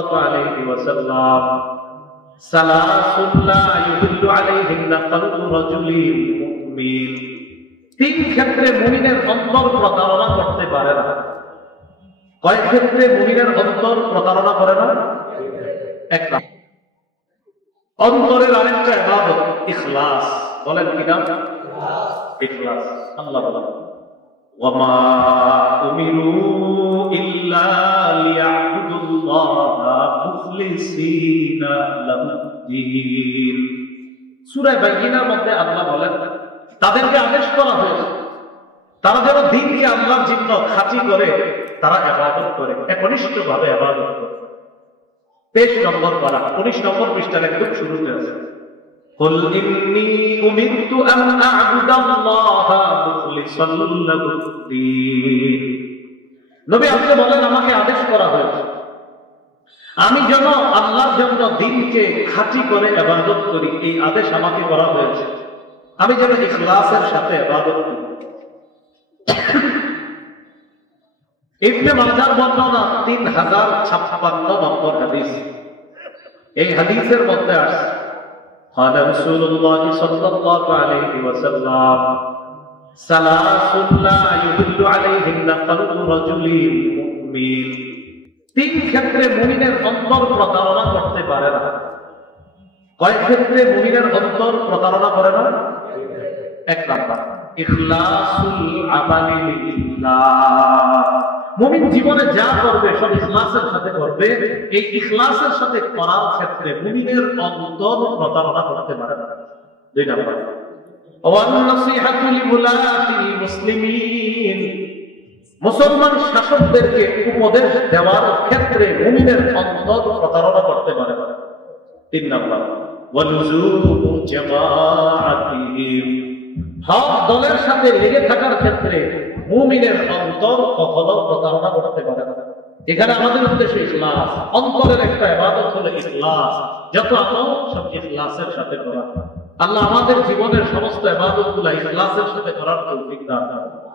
عليه وسلم ثلاث لا يضل عليهن قلب رجل مؤمن তিন ক্ষেত্রে মুমিনের অন্তর প্রতারণা করতে পারে না। কয় ক্ষেত্রে মুমিনের অন্তর প্রতারণা করে না? একটা অন্তরের আরেকটা ইবাদত ইখলাস। বলেন কি নাম? ইখলাস। আল্লাহ বলেন ওয়ামা উমিরু ইল্লা লিয়াবুদুল্লাহা মুখলিসিনা লাহুদ্দীন। সূরা বাইয়িনার মধ্যে আল্লাহ বলেন তাদেরকে আদেশ করা হয়েছে তারা যেন দ্বীনকে আল্লাহর জন্য খাঁটি করে তারা ইবাদত করে, একনিষ্ঠভাবে ইবাদত করে। 23 নম্বর পারা 19 নম্বর পৃষ্ঠার একদম শুরুতে আছে কুল ইন্নী উমিরতু আন আ'বুদাল্লাহা মুখলিসান লাহুদ্দীন। নবী আপনি বলেন আমাকে আদেশ করা হয়েছে আমি যেন আল্লাহর জন্য দ্বীনকে খাঁটি করে ইবাদত করি। এই আদেশ আমাকে করা হয়েছে আমি যেন ইখলাসের সাথে ইবাদত করি। ইবনে মাজার বর্ণনা 3056 নম্বর হাদিস। এই হাদিসের মধ্যে আছে قال رسول الله صلى الله عليه وسلم ثلاث لا يضل عليهن قلب رجل مؤمن। তিন ক্ষেত্রে মুমিনের অন্তর প্রতারণা করতে পারে না। কয় ক্ষেত্রে মুমিনের অন্তর প্রতারণা করে না? এক নাম্বার ইখলাসুল আমালি লিল্লাহ। মুমিন জীবনে যা করবে সব ইখলাসের সাথে করবে। এই ইখলাসের সাথে করার ক্ষেত্রে মুমিনের অন্তর প্রতারণা করতে পারে না। দুই নাম্বার ওয়ান নাসিহাতু লিউলাতিল মুসলিমিন। মুসলমান শাসকদেরকে উপদেশ দেওয়ার ক্ষেত্রে মুমিনের অন্তর প্রতারণা করতে পারে না। তিন নাম্বার ওয়ালুজুমু জামাআতিহিম। হক দলের সাথে লেগে থাকার ক্ষেত্রে মুমিনের অন্তর কখনো প্রতারণা করতে পারে না। এখানে আমাদের উদ্দেশ্য ইখলাস। অন্তরের একটা ইবাদত হলো ইখলাস। যত আমল সব ইখলাসের সাথে করা। আল্লাহ আমাদের জীবনের সমস্ত ইবাদতগুলো ইখলাসের সাথে করার তৌফিক দান করুন।